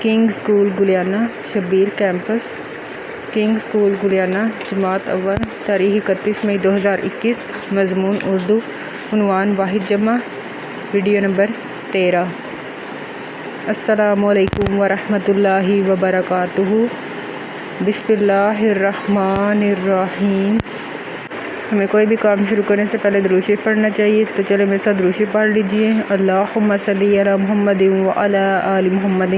King school Galiana Shabbir campus, King school Galiana, جماعت اول، تاریخ 31 مئی 2021، مضمون اردو، عنوان واحد جمع، ویڈیو نمبر 13۔ السلام علیکم ورحمۃ اللہ وبرکاتہ۔ بسم اللہ الرحمن الرحیم۔ ہمیں کوئی بھی کام شروع کرنے سے پہلے درود شریف پڑھنا چاہیے، تو چلے میرے ساتھ درود شریف پڑھ لیجئے۔ اللہم صلی علی محمد وعلی آل محمد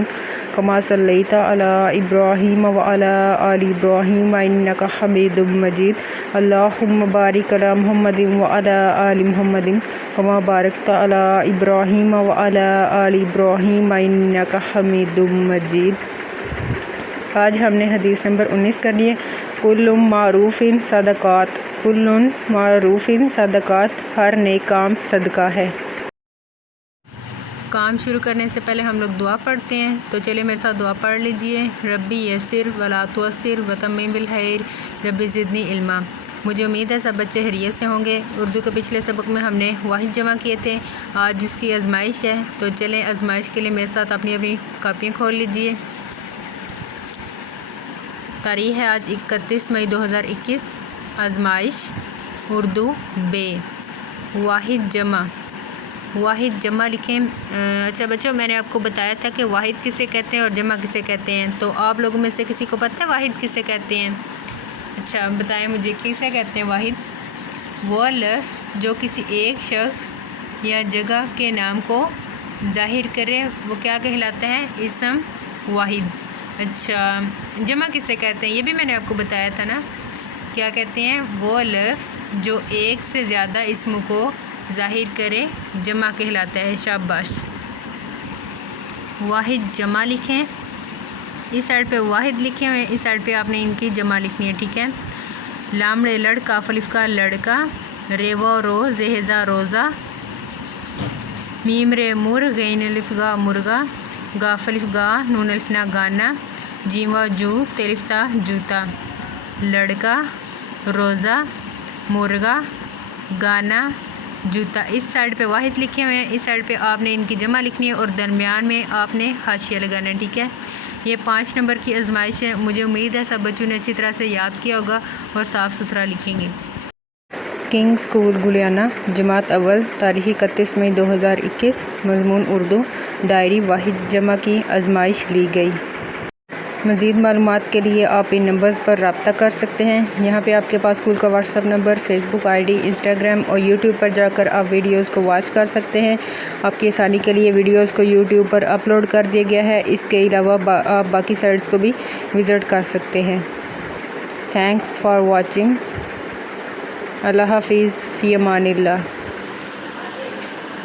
کما صلیت علی ابراہیم وعلی آل ابراہیم انک حمید مجید۔ اللہم بارک علی محمد وعلی آل محمد کما بارکت علی ابراہیم وعلی آل ابراہیم انک حمید مجید۔ آج ہم نے حدیث نمبر 19 کرنی ہے۔ کل معروف صدقات، کل معروف صدقات، ہر نیک کام صدقہ ہے۔ کام شروع کرنے سے پہلے ہم لوگ دعا پڑھتے ہیں، تو چلے میرے ساتھ دعا پڑھ لیجئے۔ ربی یسر ولا تعسر وتمم بالخیر ربی زدنی علما۔ مجھے امید ہے سب بچے خیریت سے ہوں گے۔ اردو کے پچھلے سبق میں ہم نے واحد جمع کیے تھے، آج جس کی آزمائش ہے، تو چلیں آزمائش کے لیے میرے ساتھ اپنی کاپیاں کھول لیجئے۔ تاریخ ہے آج 31 مئی 2021، آزمائش اردو بے، واحد جمع۔ واحد جمع لکھیں۔ اچھا بچوں، میں نے آپ کو بتایا تھا کہ واحد کسے کہتے ہیں اور جمع کسے کہتے ہیں، تو آپ لوگوں میں سے کسی کو پتہ ہے واحد کسے کہتے ہیں؟ اچھا بتائیں مجھے، کسے کہتے ہیں واحد؟ وہ لفظ جو کسی ایک شخص یا جگہ کے نام کو ظاہر کرے، وہ کیا کہلاتا ہے؟ اسم واحد۔ اچھا جمع کسے کہتے ہیں؟ یہ بھی میں نے آپ کو بتایا تھا نا، کیا کہتے ہیں؟ وہ لفظ جو ایک سے زیادہ اسم کو ظاہر کرے جمع کہلاتا ہے۔ شاباش۔ واحد جمع لکھیں، اس سائڈ پہ واحد لکھے ہوئے، اس سائڈ پہ آپ نے ان کی جمع لکھنی ہے، ٹھیک ہے؟ لام رے لڑ کاف الف کا لڑکا، رے و رو زہزا روزہ، میم رے مر غین الف گا مرغا، گاف الف گا نون الف نا گانا، جیم و جو تلف تا جوتا۔ لڑکا، روزہ، مرغا، گانا، جوتا۔ اس سائڈ پہ واحد لکھے ہوئے ہیں، اس سائڈ پہ آپ نے ان کی جمع لکھنی ہے اور درمیان میں آپ نے حاشیہ لگانا ہے، ٹھیک ہے؟ یہ 5 نمبر کی آزمائش ہے۔ مجھے امید ہے سب بچوں نے اچھی طرح سے یاد کیا ہوگا اور صاف ستھرا لکھیں گے۔ کنگ اسکول گلیانہ، جماعت اول، تاریخ 31 مئی 2021، مضمون اردو، ڈائری واحد جمع کی آزمائش لی گئی۔ مزید معلومات کے لیے آپ ان نمبرز پر رابطہ کر سکتے ہیں۔ یہاں پہ آپ کے پاس اسکول کا WhatsApp number, Facebook ID, Instagram اور یوٹیوب پر جا کر آپ ویڈیوز کو واچ کر سکتے ہیں۔ آپ کی آسانی کے لیے ویڈیوز کو یوٹیوب پر اپلوڈ کر دیا گیا ہے۔ اس کے علاوہ آپ باقی سائٹس کو بھی وزٹ کر سکتے ہیں۔ Thanks for watching. اللہ حافظ، فی امان اللہ۔